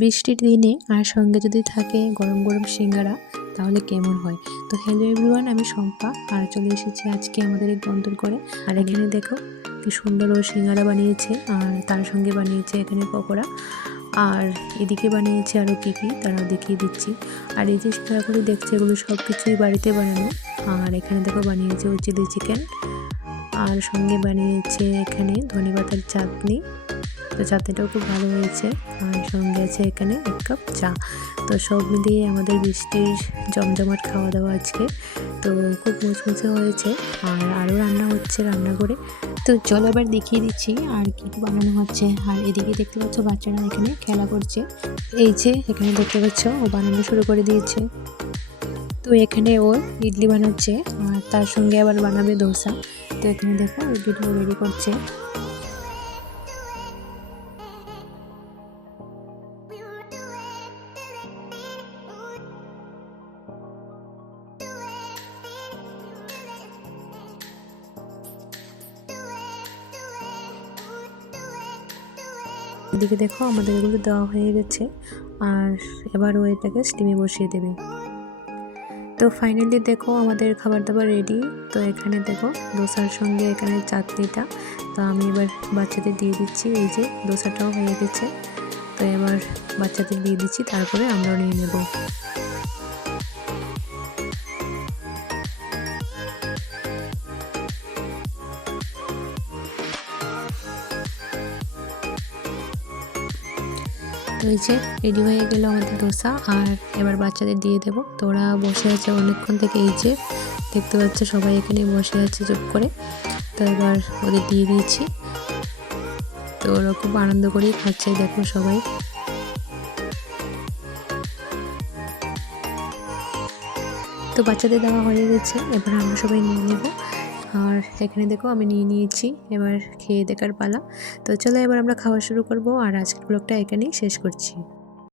বৃষ্টির দিনে আর সঙ্গে যদি থাকে গরম গরম সিঙ্গারা, তাহলে কেমন হয়? তো হ্যালো এভরিওয়ান আমি শম্পা আর চলে এসেছি আজকে আমাদের এই বন্দর করে। আর এখানে দেখো কি সুন্দর ও সিঙ্গারা বানিয়েছে, আর তার সঙ্গে বানিয়েছে এখানে পকোড়া। আর এদিকে বানিয়েছে আরও কী কী, তারাও দেখিয়ে দিচ্ছি। আর এই যে সিঙ্গারাগুলো দেখছে, এগুলো সব কিছুই বাড়িতে বানানো। আর এখানে দেখো বানিয়েছে ও চিলি চিকেন আর সঙ্গে বানিয়েছে এখানে ধনে পাতার চাটনি। তো চাটনিটাও খুব ভালো হয়েছে। আর সঙ্গে আছে এখানে এক কাপ চা। তো সব মিলিয়ে আমাদের বৃষ্টির জমজমাট খাওয়া দাওয়া আজকে। তো খুব মুচমুচে হয়েছে। আর আরও রান্না হচ্ছে রান্না করে। তো চলো এবার দেখিয়ে দিচ্ছি আর কী বানানো হচ্ছে। আর এদিকে দেখতে পাচ্ছ বাচ্চারা এখানে খেলা করছে। এই যে এখানে দেখতে পাচ্ছ ও বানানো শুরু করে দিয়েছে। তো এখানে ওর ইডলি বানাচ্ছে। আর তার সঙ্গে আবার বানাবে দোসা। তো এখানে দেখো ইডলিটা রেডি করছে। এদিকে দেখো আমাদের এগুলো দেওয়া হয়ে গেছে আর এবার ও এটাকে স্টিমে বসিয়ে দেবে। তো ফাইনালি দেখো আমাদের খাবার দাবার রেডি তো এখানে দেখো দোসার সঙ্গে এখানে চাটনিটা। তো আমি এবার বাচ্চাদের দিয়ে দিচ্ছি, এই যে দোসাটাও হয়ে গেছে। তো এবার বাচ্চাদের দিয়ে দিচ্ছি, তারপরে আমরাও নিয়ে নেব। যে রেডি হয়ে গেল আমাদের দোসা। আর এবার বাচ্চাদের দিয়ে দেবো। তো ওরা বসে আছে অনেকক্ষণ থেকে এই যে দেখতে পাচ্ছে সবাই এখানে বসে আছে চুপ করে। তো এবার ওদের দিয়ে দিয়েছি। তো ওরা খুব আনন্দ করেই খাচ্ছে, দেখো সবাই। তো বাচ্চাদের দেওয়া হয়ে গেছে। এবার আমরা সবাই নিয়ে নেব। আর এখানে দেখো আমি নিয়ে নিয়েছি এবার খেয়ে দেখার পালা। তো চলো এবার আমরা খাওয়া শুরু করব আর আজকের ব্লগটা এখানেই শেষ করছি।